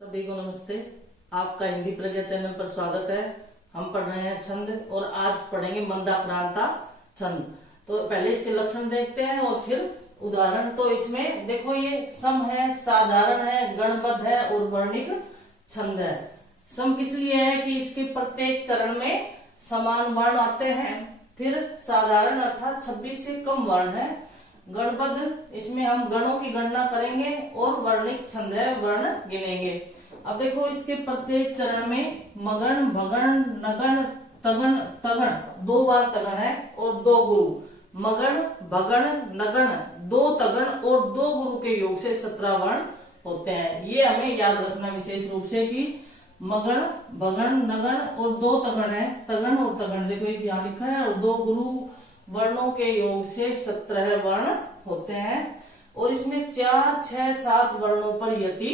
सभी को नमस्ते। आपका हिंदी प्रज्ञा चैनल पर स्वागत है। हम पढ़ रहे हैं छंद और आज पढ़ेंगे मंदाक्रांता छंद। तो पहले इसके लक्षण देखते हैं और फिर उदाहरण। तो इसमें देखो, ये सम है, साधारण है, गणबद्ध है और वर्णिक छंद है। सम किस लिए है कि इसके प्रत्येक चरण में समान वर्ण आते हैं। फिर साधारण अर्थात 26 से कम वर्ण है। गणबद्ध, इसमें हम गणों की गणना करेंगे और वर्णिक छंद है, वर्ण गिनेंगे। अब देखो, इसके प्रत्येक चरण में मगण, भगण, नगण, तगण, तगण, 2 बार तगण है और 2 गुरु। मगण, भगण, नगण, 2 तगण और 2 गुरु के योग से 17 वर्ण होते हैं। ये हमें याद रखना विशेष रूप से कि मगण, भगण, नगण और 2 तगण है। तगण और तगण देखो, एक यहाँ लिखा है, और 2 गुरु वर्णों के योग से 17 वर्ण होते हैं। और इसमें 4, 6, 7 वर्णों पर यति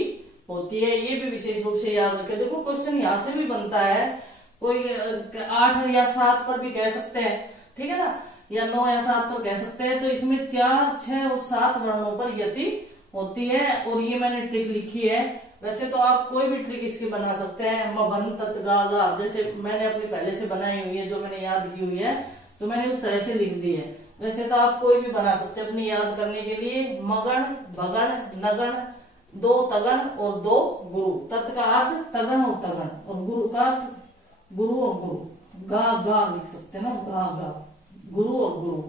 होती है। ये भी विशेष रूप से याद रखें। देखो, क्वेश्चन यहाँ से भी बनता है, कोई 8 या 7 पर भी कह सकते हैं, ठीक है ना, या 9 या 7 पर कह सकते हैं। तो इसमें 4, 6 और 7 वर्णों पर यति होती है। और ये मैंने ट्रिक लिखी है। वैसे तो आप कोई भी ट्रिक इसकी बना सकते हैं, मभन, तत, गा, गा, जैसे मैंने अपनी पहले से बनाई हुई है, जो मैंने याद की हुई है, तो मैंने उस तरह से लिख दी है। वैसे तो आप कोई भी बना सकते हैं अपनी याद करने के लिए। मगण, भगण, नगण, 2 तगण और 2 गुरु। तत् का अर्थ तगण और तगण, और गुरु का अर्थ गुरु और गुरु। गा गा लिख सकते हैं ना, गा गा, गुरु और गुरु।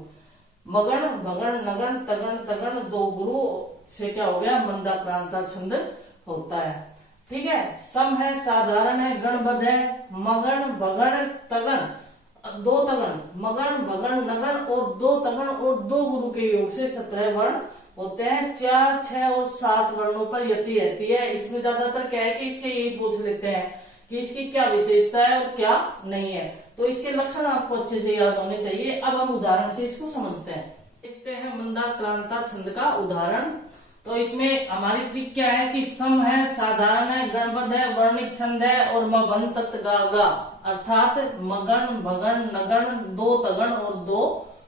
मगण, भगण, नगण, तगण, तगण, 2 गुरु से क्या हो गया, मंदाक्रांता छंद होता है। ठीक है। सम है, साधारण है, गणबद्ध है। मगण, भगण, तगण, 2 तगण, मगण, भगण, नगण और 2 तगण और 2 गुरु के योग से 17 वर्ण होते हैं। 4, 6 और 7 वर्णों पर यति रहती है। इसमें ज्यादातर क्या है कि इसके यही पूछ लेते हैं कि इसकी क्या विशेषता है और क्या नहीं है। तो इसके लक्षण आपको अच्छे से याद होने चाहिए। अब हम उदाहरण से इसको समझते हैं। देखते हैं मंदाक्रांता छंद का उदाहरण। तो इसमें हमारी ट्रिक क्या है कि सम है, साधारण है, गणबद्ध है, वर्णिक छंद है और मभन, तत्, गा, गा, अर्थात मगण, भगण, नगण, 2 तगण और 2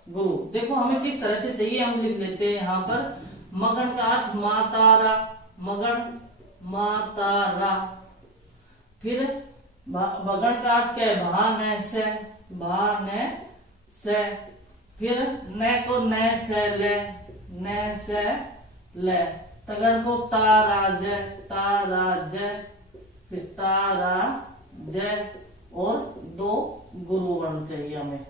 गुरु। देखो, हमें किस तरह से चाहिए, हम लिख लेते हैं यहाँ पर। मगण का अर्थ मातारा, मगण, मातारा। फिर भगण का अर्थ क्या है, भान से, भान से। फिर न को न से ले, न से ले। तगड़ को ताराज, ताराज। फिर ताराज और 2 गुरु वर्ण चाहिए हमें,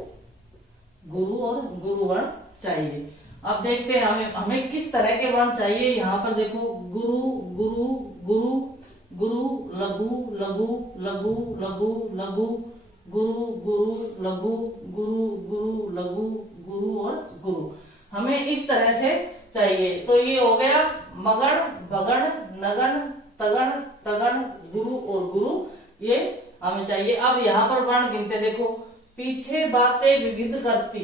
गुरु और गुरु वर्ण चाहिए। अब देखते हैं हमें किस तरह के वर्ण चाहिए। यहाँ पर देखो, गुरु, गुरु, गुरु, गुरु, लघु, लघु, लघु, लघु, लघु, गुरु, गुरु, लघु, गुरु, गुरु, लघु, गुरु और गुरु। हमें इस तरह से चाहिए। तो ये हो गया मगण, भगण, नगण, तगण, तगण, गुरु और गुरु, ये हमें चाहिए। अब यहाँ पर वर्ण गिनते देखो। पीछे बातें विविध करती,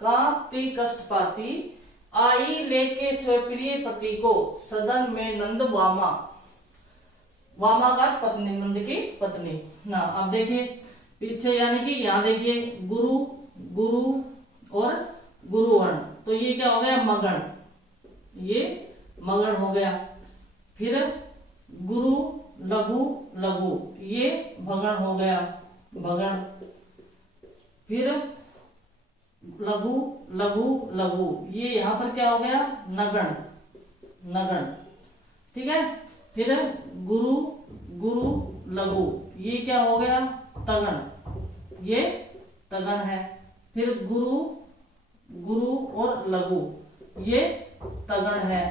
कांपती कष्ट पाती, आई लेके स्वप्रिय पति को, सदन में नंद वामा। वामा का पत्नी, नंद की पत्नी ना। अब देखिए पीछे, यानी कि यहाँ देखिए गुरु, गुरु और गुरु वर्ण। तो ये क्या हो गया, मगण, ये मगण हो गया। फिर गुरु, लघु, लघु, ये भगण हो गया, भगण। फिर लघु, लघु, लघु, ये यहां पर क्या हो गया, नगण, नगण। ठीक है। फिर गुरु, गुरु, लघु, ये क्या हो गया, तगण, ये तगण है। फिर गुरु, गुरु और लघु, ये तगण है।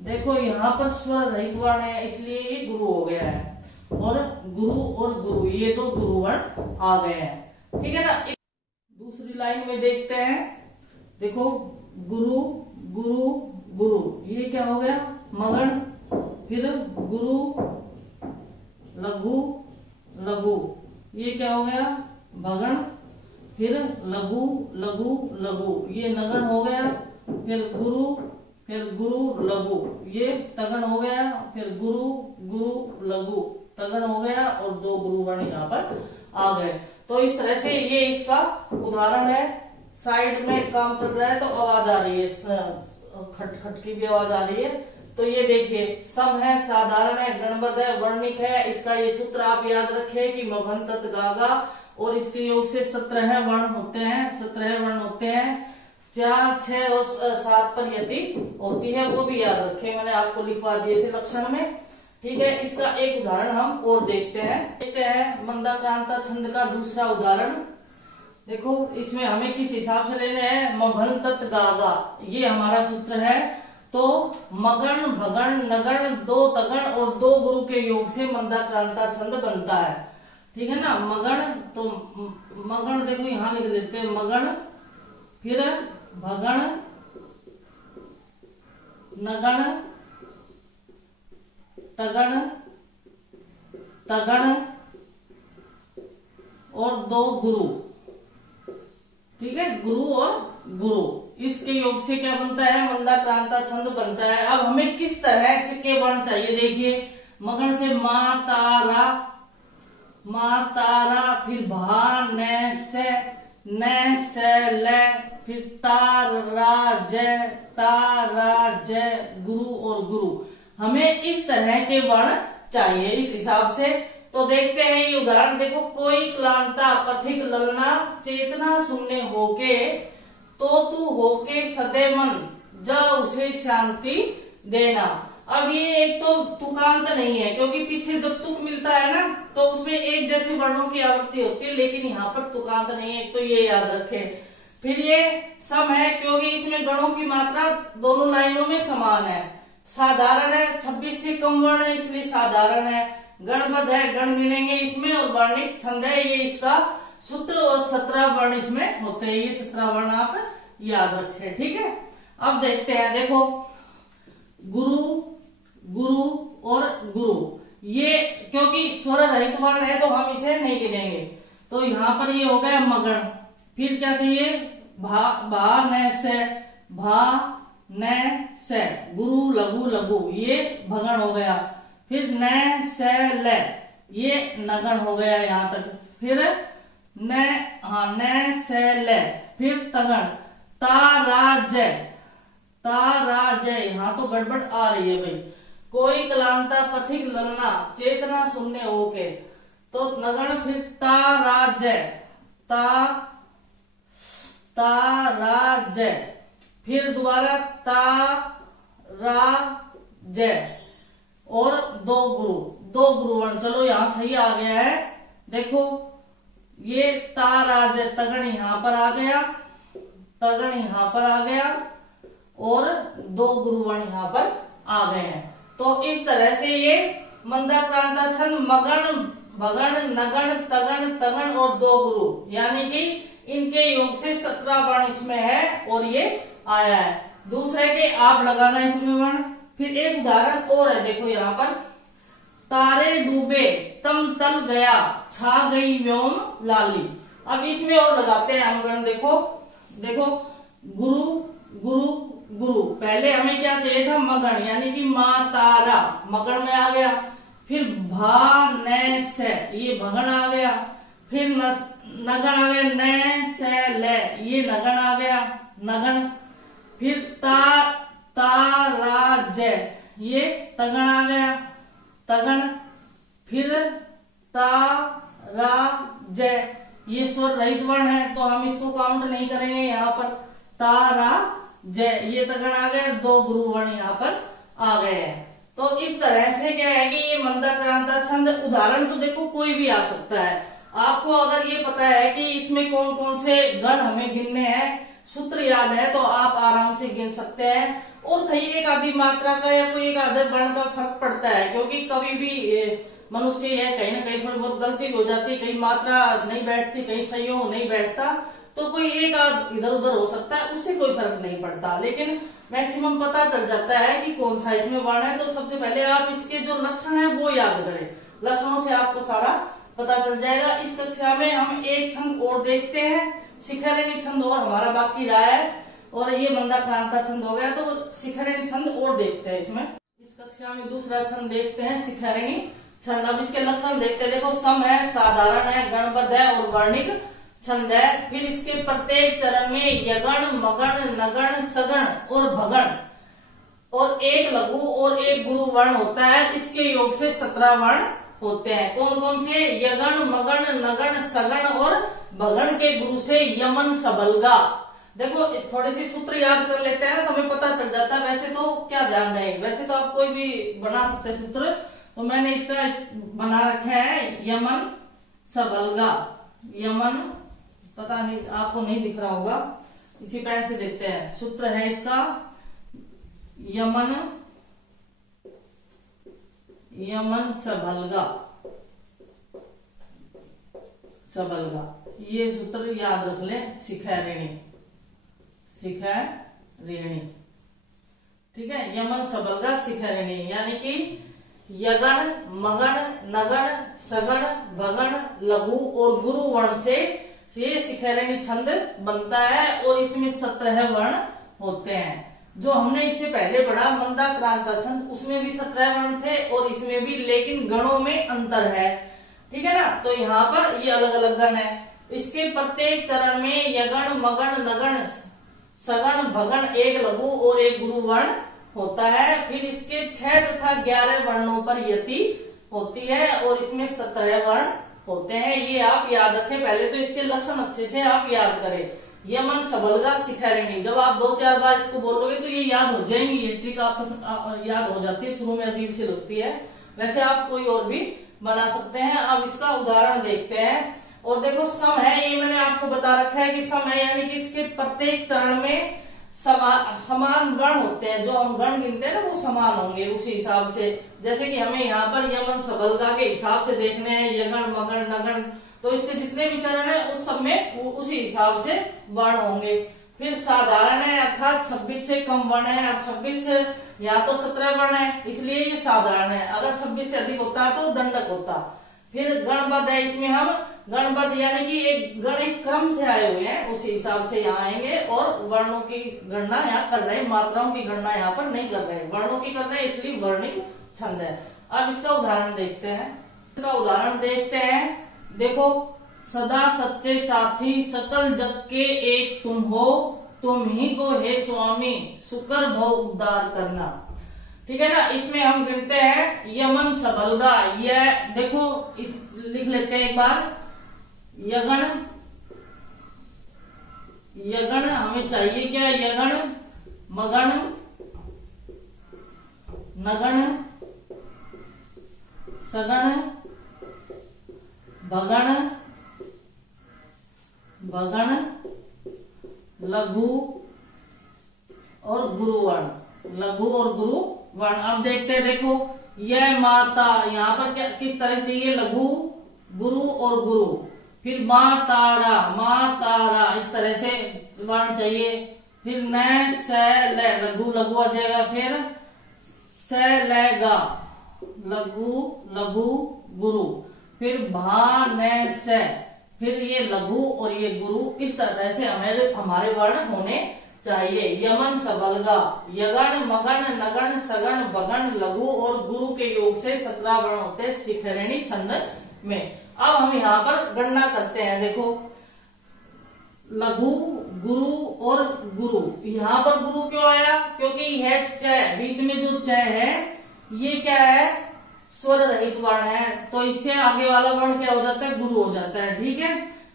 देखो, यहाँ पर स्वर रहित वर्ण है, इसलिए ये गुरु हो गया है। और गुरु और गुरु, ये 2 गुरु वर्ण आ गए हैं। ठीक है ना। दूसरी लाइन में देखते हैं। देखो, गुरु, गुरु, गुरु, ये क्या हो गया, मगण। फिर गुरु, लघु, लघु, ये क्या हो गया, भगण। फिर लघु, लघु, लघु, ये नगण हो गया। फिर गुरु, फिर गुरु, लघु, ये तगण हो गया। फिर गुरु, गुरु, लघु, तगण हो गया और 2 गुरु वर्ण यहाँ पर आ गए। तो इस तरह से ये इसका उदाहरण है। साइड में काम चल रहा है तो आवाज आ रही है, खट खट की भी आवाज आ रही है। तो ये देखिए सम है, साधारण है, गणबद्ध है, वर्णिक है। इसका ये सूत्र आप याद रखें कि मभन तत् गागा, और इसके योग से 17 वर्ण होते हैं, 17 वर्ण होते हैं। 4, 6 और 7 पर यति होती है, वो भी याद रखें, मैंने आपको लिखवा दिए थे लक्षण में। ठीक है, इसका एक उदाहरण हम और देखते हैं मंदाक्रांता छंद का दूसरा उदाहरण। देखो इसमें हमें किस हिसाब से लेने हैं, मभन तत् गागा, ये हमारा सूत्र है। तो मगण, भगण, नगण, 2 तगण और 2 गुरु के योग से मंदाक्रांता छंद बनता है। ठीक है ना। मगण, तो मगण देखो यहां लिख देते हैं मगण, फिर भगण, नगण, तगण, तगण और 2 गुरु। ठीक है, गुरु और गुरु, इसके योग से क्या बनता है, मंदाक्रांता छंद बनता है। अब हमें किस तरह से के वर्ण चाहिए, देखिए मगन से मा तारा, मा तारा, फिर भा न से ल, फिर तारा जय, गुरु और गुरु। हमें इस तरह के वर्ण चाहिए इस हिसाब से। तो देखते हैं ये उदाहरण। देखो, कोई क्लांता पथिक ललना, चेतना शून्य होके, तो तू होके सदैव मन, जा उसे शांति देना। अब ये एक तो तुकांत नहीं है, क्योंकि पीछे जब तुक मिलता है ना तो उसमें एक जैसे वर्णों की आवृत्ति होती है, लेकिन यहाँ पर तुकांत नहीं है, तो ये याद रखें। फिर ये सम है, क्योंकि इसमें गणों की मात्रा दोनों लाइनों में समान है। साधारण है, 26 से कम वर्ण है इसलिए साधारण है। गणबद्ध है, गण गिनेंगे इसमें, और वर्णिक छंद है, ये इसका सूत्र, और 17 वर्ण इसमें होते हैं। ये 17 वर्ण आप याद रखें। ठीक है, अब देखते हैं। देखो गुरु, गुरु और गुरु, ये क्योंकि स्वर रहित वर्ण है तो हम इसे नहीं गिनेंगे। तो यहाँ पर ये हो गया मगण। फिर क्या चाहिए, भा न से, भा न से, गुरु लघु लघु, ये भगण हो गया। फिर न से ल, ये नगण हो गया यहाँ तक। फिर न से ल, फिर तगण, ताराजय, ताराजय, यहाँ तो गड़बड़ आ रही है भाई। कोई क्लांता पथिक ललना, चेतना शून्य होके, तो नगण, फिर ताराजय, ताराजय, फिर दोबारा ताराजय और 2 गुरु वर्ण। चलो यहां सही आ गया है। देखो ये ताराजय, तगण यहां पर आ गया, तगण यहां पर आ गया, और 2 गुरु वर्ण यहां पर आ गए हैं। तो इस तरह से ये मंदाक्रांता छंद मगण, भगण, नगण, तगण, तगण और 2 गुरु, यानी कि इनके योग से 17 वर्ण इसमें है, और ये आया है। दूसरे के आप लगाना इसमें वर्ण। फिर एक उदाहरण और है, देखो यहाँ पर, तारे डूबे तम तल गया, छा गई व्योम लाली। अब इसमें और लगाते हैं हम गण। देखो देखो, गुरु गुरु गुरु, पहले हमें क्या चाहिए था, मगण, यानी कि मा तारा, मगण में आ गया। फिर भा न से, ये भगण आ गया। फिर नगण आ गया, न से ल, ये नगण आ गया, नगण। फिर ताराजय, ये तगण आ गया, तगण। फिर ताराजय, ये स्वर रहित वर्ण है तो हम इसको काउंट नहीं करेंगे यहाँ पर। ताराजय, ये तगण आ गया, 2 गुरु वर्ण यहाँ पर आ गए हैं। तो इस तरह से क्या है कि ये मंदाक्रांता छंद, उदाहरण तो देखो कोई भी आ सकता है। आपको अगर ये पता है कि इसमें कौन कौन से गण हमें गिनने हैं, सूत्र याद है, तो आप आराम से गिन सकते हैं। और कहीं एक आधी मात्रा का या कोई एक आधे वर्ण का फर्क पड़ता है, क्योंकि कभी भी मनुष्य है, कहीं ना कहीं थोड़ी बहुत गलती भी हो जाती है, कहीं मात्रा नहीं बैठती, कहीं संयोग नहीं बैठता, तो कोई एक आध इधर उधर हो सकता है, उससे कोई फर्क नहीं पड़ता। लेकिन मैक्सिमम पता चल जाता है कि कौन सा इसमें वर्ण है। तो सबसे पहले आप इसके जो लक्षण है वो याद करें, लक्षणों से आपको सारा पता चल जाएगा। इस कक्षा में हम एक छंद और देखते हैं, शिखरिणी छंद और हमारा बाकी रहा है, और ये मंदाक्रांता छंद हो गया, तो वो शिखरिणी छंद और देखते हैं इसमें। इस कक्षा में दूसरा छंद देखते हैं, शिखरिणी छंद। अब इसके लक्षण देखते हैं। देखो सम है, साधारण है, गणबद्ध है और वर्णिक छंद है। फिर इसके प्रत्येक चरण में यगण, मगण, नगण, सगण और भगण और एक लघु और एक गुरु वर्ण होता है, इसके योग से 17 वर्ण होते हैं। कौन कौन से? यगण, मगण, नगण, सगण और भगण के गुरु से यमन, सबलगा। देखो थोड़े से सूत्र याद कर लेते हैं तो हमें पता चल जाता है। वैसे तो क्या ध्यान रहे, वैसे तो आप कोई भी बना सकते हैं सूत्र, तो मैंने इसका बना रखा है यमन, सबलगा। यमन, पता नहीं आपको नहीं दिख रहा होगा, इसी पेन से देखते हैं। सूत्र है इसका यमन, यमन सबलगा, सबलगा। ये सूत्र याद रख ले, शिखा ऋणी, शिखा ऋणी। ठीक है, यमन सबलगा शिखा ऋणी, यानी कि यगण, मगण, नगण, सगण, भगण, लघु और गुरु वर्ण से ये शिखा ऋणी छंद बनता है और इसमें 17 वर्ण होते हैं। जो हमने इससे पहले पढ़ा मंदाक्रांता छंद, उसमें भी 17 वर्ण थे और इसमें भी, लेकिन गणों में अंतर है। ठीक है ना, तो यहाँ पर ये अलग अलग गण है। इसके प्रत्येक चरण में यगण, मगण, नगण, सगण, भगण, एक लघु और एक गुरु वर्ण होता है। फिर इसके 6 तथा 11 वर्णों पर यति होती है और इसमें 17 वर्ण होते हैं। ये आप याद रखें, पहले तो इसके लक्षण अच्छे से आप याद करें। यमन, सबलगा, शिखा ऋणी, जब आप 2-4 बार इसको बोलोगे तो ये याद हो जाएंगी। ये ट्रिक आपको याद हो जाती है, शुरू में अजीब सी लगती है, वैसे आप कोई और भी बना सकते हैं। अब इसका उदाहरण देखते हैं। और देखो सम है, ये मैंने आपको बता रखा है कि सम है, यानी कि इसके प्रत्येक चरण में समान गण होते हैं। जो हम गण गिनते हैं ना वो समान होंगे उसी हिसाब से। जैसे कि हमें यहाँ पर यमन, सबलगा के हिसाब से देखने हैं, यगण, मगण, नगण, तो इसके जितने भी चरण है उस सब में उसी हिसाब से वर्ण होंगे। फिर साधारण है, अर्थात 26 से कम वर्ण है। अब 26 या तो 17 वर्ण है, इसलिए ये साधारण है। अगर 26 से अधिक होता है तो दंडक होता। फिर गणबद्ध है, इसमें हम गणबद्ध यानी कि एक गण एक क्रम से आए हुए हैं, उसी हिसाब से यहाँ आएंगे और वर्णों की गणना यहाँ कर रहे हैं, मात्राओं की गणना यहाँ पर नहीं कर रहे हैं, वर्णों की कर रहे हैं, इसलिए वर्णिक छंद है। अब इसका उदाहरण देखते हैं। इसका उदाहरण देखते हैं। देखो, सदा सच्चे साथी सकल जग के एक तुम हो, तुम ही को हे स्वामी सुकर भव उद्धार करना। ठीक है ना, इसमें हम गिनते हैं यमन, सबलगा। यह देखो लिख लेते हैं एक बार। यगण, यगण हमें चाहिए क्या? यगण, मगण, नगण, सगण, भगण, भगण, लघु और गुरु वर्ण, लघु और गुरु वर्ण। अब देखते हैं, देखो यह माता, यहाँ पर क्या किस तरह चाहिए? लघु, गुरु और गुरु। फिर माँ तारा, माँ तारा, इस तरह से वर्ण चाहिए। फिर न स ल, लघु लघु आ जाएगा। फिर स ल गा, लघु लघु गुरु। फिर भा न स, फिर ये लघु और ये गुरु। इस तरह से हमारे वर्ण होने चाहिए। यमन, सबलगा, यगण, मगण, नगण, सगण, भगण, लघु और गुरु के योग से 17 वर्ण होते हैं शिखा ऋणी छंद में। अब हम यहाँ पर गणना करते हैं। देखो, लघु, गुरु और गुरु। यहाँ पर गुरु क्यों आया? क्योंकि यह च, बीच में जो च है ये क्या है? स्वर रहित वर्ण है, तो इससे आगे वाला वर्ण क्या हो जाता है? गुरु हो जाता है। ठीक है,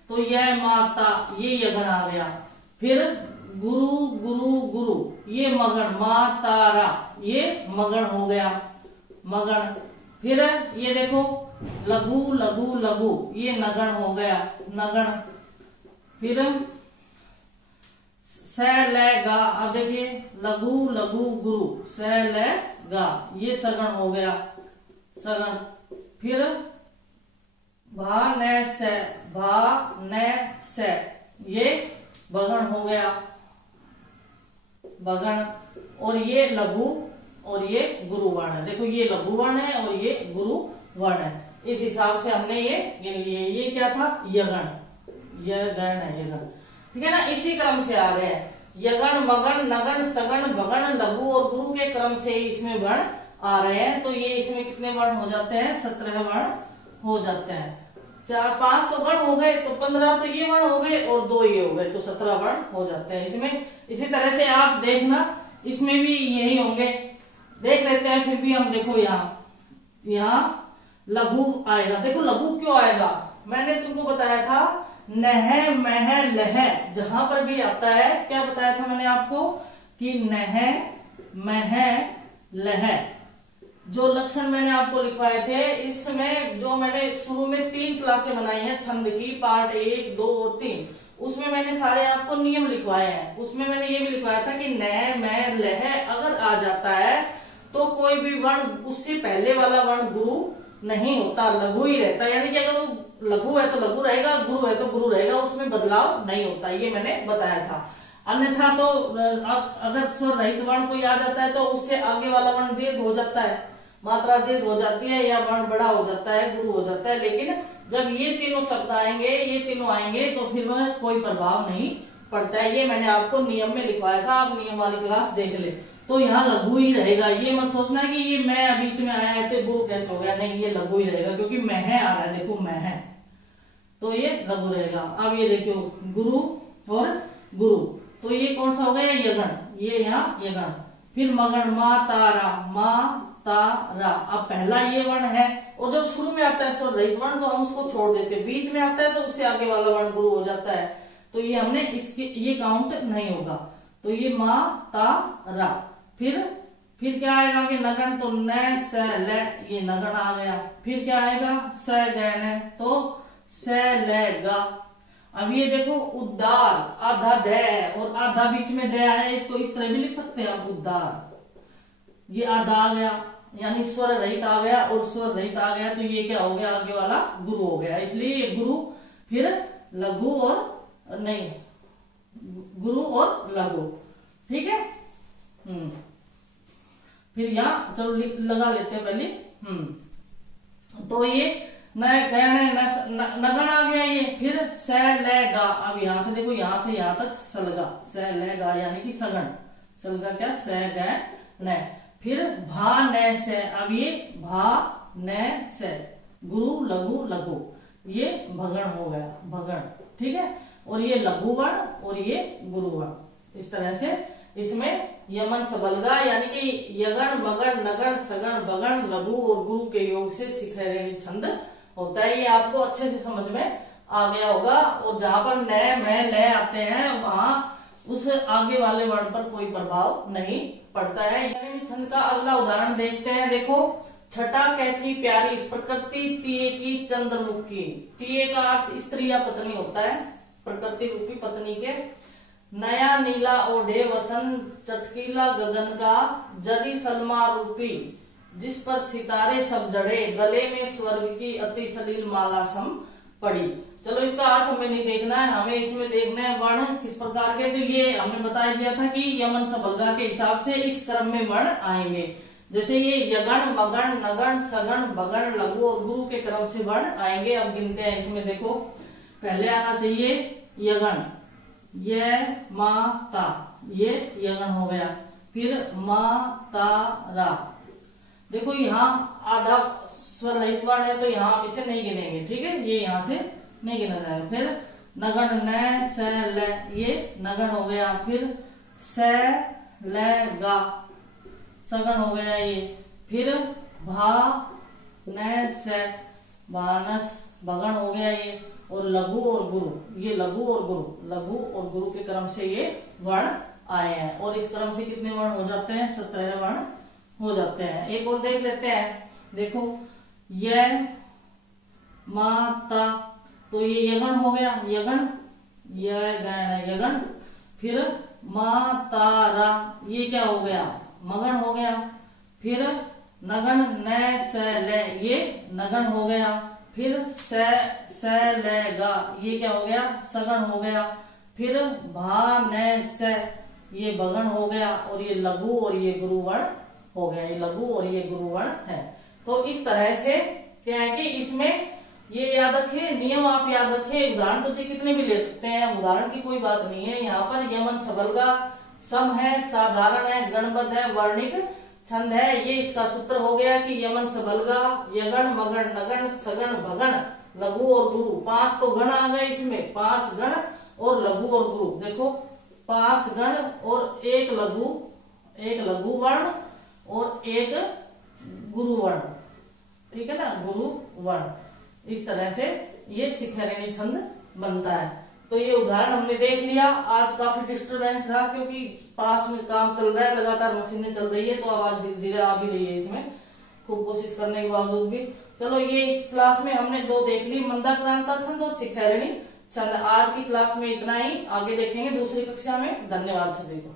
तो यह माता, ये यगण आ गया। फिर गुरु, गुरु, गुरु, ये मगण, माँ तारा, ये मगण हो गया, मगण। फिर ये देखो लघु, लघु, लघु, ये नगण हो गया, नगण। फिर स ल गा, अब देखिए लघु लघु गुरु, स ल गा, ये सगण हो गया, सगण। फिर भा न स, भा न स, ये भगण हो गया, भगण। और ये लघु और ये गुरु वर्ण है। देखो ये लघु वर्ण है और ये गुरु वर्ण है। इस हिसाब से हमने ये गिन लिए। ये क्या था? यगण, यह गण है, यगण। ठीक है ना, इसी क्रम से आ रहे हैं। यगण, मगण, नगण, सगण, भगण, लघु और गुरु के क्रम से इसमें वर्ण आ रहे हैं। तो ये इसमें कितने वर्ण हो जाते हैं? 17 वर्ण हो जाते हैं। 4-5 तो वर्ण हो गए, तो 15 तो ये वर्ण हो गए और 2 ये हो गए, तो 17 वर्ण हो जाते हैं इसमें। इसी तरह से आप देखना इसमें भी यही होंगे। देख लेते हैं फिर भी हम। देखो यहाँ लघु आएगा। देखो लघु क्यों आएगा, मैंने तुमको बताया था नह मह लह, जहां पर भी आता है क्या बताया था मैंने आपको कि नह मह लह, जो लक्षण मैंने आपको लिखवाए थे। इसमें जो मैंने शुरू में 3 क्लासें बनाई हैं छंद की, पार्ट 1, 2 और 3, उसमें मैंने सारे आपको नियम लिखवाए हैं। उसमें मैंने ये भी लिखवाया था कि न मैं लह अगर आ जाता है तो कोई भी वर्ण, उससे पहले वाला वर्ण गुरु नहीं होता, लघु ही रहता है। यानी कि अगर वो लघु है तो लघु रहेगा, गुरु है तो गुरु रहेगा, उसमें बदलाव नहीं होता, ये मैंने बताया था। अन्यथा तो अगर स्वर रहित वर्ण कोई आ जाता है तो उससे आगे वाला वर्ण दीर्घ हो जाता है, मात्रा दीर्घ हो जाती है, या वर्ण बड़ा हो जाता है, गुरु हो जाता है। लेकिन जब ये तीनों शब्द आएंगे, ये तीनों आएंगे तो फिर वह कोई प्रभाव नहीं पड़ता है। ये मैंने आपको नियम में लिखवाया था, आप नियम वाली क्लास देख ले। तो यहाँ लघु ही रहेगा, ये मत सोचना कि ये मैं बीच में आया है तो गुरु कैसे हो गया, नहीं, ये लघु ही रहेगा क्योंकि मह आ रहा है। देखो मह, तो ये लघु रहेगा। अब ये देखो गुरु और गुरु, तो ये कौन सा हो गया, यगण, ये यहाँ यगण। फिर मगण, मा तारा, मा तारा। अब पहला ये वर्ण है, और जब शुरू में आता है स्वर रहित वर्ण तो हम उसको छोड़ देते, बीच में आता है तो उससे आगे वाला वर्ण गुरु हो जाता है, तो ये हमने इसके ये काउंट नहीं होगा। तो ये मा ता रा। फिर क्या आएगा आगे, नगण, तो न स ल, ये नगण आ गया। फिर क्या आएगा, स गण, तो स ल ग। अब ये देखो उद्दार, आधा द है और आधा बीच में द है, इसको इस तरह भी लिख सकते हैं हम, उद्दार। ये आधा आ गया यानी स्वर रहित आ गया, और स्वर रहित आ गया तो ये क्या हो गया, आगे वाला गुरु हो गया, इसलिए ये गुरु। फिर लघु और नहीं, गुरु और लघु, ठीक है। फिर यहाँ चलो लगा लेते हैं पहले। तो ये नगण आ गया ये। फिर स ल गा। अब यहां से देखो, यहां से यहां तक सलगा, स ल गा यानी कि सगण, सलगा क्या, स ग न। फिर भा न से, अब ये भा न से, गुरु लघु लघु, ये भगण हो गया, भगण, ठीक है। और ये लघु वर्ण और ये गुरु वर्ण, इस तरह से इसमें यमन सबलगा यानी कि यगण मगण नगण सगण भगण लघु और गुरु के योग से शिखरेणी छंद होता है। ये आपको अच्छे से समझ में आ गया होगा। और जहां पर न मैं ल आते हैं वहां उस आगे वाले वर्ण पर कोई प्रभाव नहीं पड़ता है। छंद का अगला उदाहरण देखते हैं। देखो, छठा कैसी प्यारी प्रकृति तिये की चंद्रमुखी। तिये का अर्थ स्त्री या पत्नी होता है, प्रकृति रूपी पत्नी के। नया नीला ओढ़े वसंत चटकीला गगन का, जरी सलमा रूपी जिस पर सितारे सब जड़े, गले में स्वर्ग की अति सलील माला सम पड़ी। चलो इसका अर्थ हमें नहीं देखना है, हमें इसमें देखना है वर्ण किस प्रकार के। तो ये हमने बता दिया था कि यमन सबलगा के हिसाब से इस क्रम में वर्ण आएंगे। जैसे ये यगण मगण नगण सगण भगण लघु और गुरु के क्रम से वर्ण आएंगे। अब गिनते हैं इसमें। देखो, पहले आना चाहिए यगण, ये मा ता, ये यगण हो गया। फिर मा ता रा। देखो यहाँ आधा स्वर रहित वर्ण है तो यहाँ हम इसे नहीं गिनेंगे, ठीक है, ये यहाँ से नहीं गिना जाएगा। फिर नगण न स ल, ये नगण हो गया। फिर स ल गा, सगण हो गया ये। फिर भा न स, भानस भगण हो गया ये। और लघु और गुरु, ये लघु और गुरु, लघु और गुरु के क्रम से ये वर्ण आए हैं। और इस क्रम से कितने वर्ण हो जाते हैं, 17 वर्ण हो जाते हैं। एक और देख लेते हैं। देखो, य मा ता, तो ये यगण हो गया, यगण, यगण। फिर मा ता रा, ये क्या हो गया, मगण हो गया। फिर नगण न स ल, ये नगण हो गया। फिर स ल गा, ये क्या हो गया, सगण हो गया। फिर भा न स, ये भगण हो गया। और ये लघु और ये गुरु वर्ण हो गया, ये लघु और ये गुरु वर्ण है। तो इस तरह से क्या है कि इसमें ये याद रखे, नियम आप याद रखे। उदाहरण तो कितने भी ले सकते हैं, उदाहरण की कोई बात नहीं है। यहाँ पर यमन सबलगा सम है, साधारण है, गणबद्ध है, वर्णिक छंद है। ये इसका सूत्र हो गया कि यमन सबलगा यगण मगण नगण सगण भगण लघु और गुरु। 5 तो गण आ गए इसमें, 5 गण और लघु और गुरु। देखो 5 गण और एक लघु वर्ण और एक गुरु वर्ण, ठीक है ना, गुरु वर्ण। इस तरह से ये शिखरिणी छंद बनता है। तो ये उदाहरण हमने देख लिया। आज काफी डिस्टरबेंस रहा क्योंकि पास में काम चल रहा है, लगातार मशीनें चल रही है, तो आवाज धीरे धीरे आ भी रही है इसमें, खूब कोशिश करने के बावजूद भी। चलो ये इस क्लास में हमने दो देख ली, मंदाक्रांता छंद और शिखरिणी छंद। आज की क्लास में इतना ही, आगे देखेंगे दूसरी कक्षा में। धन्यवाद सभी को।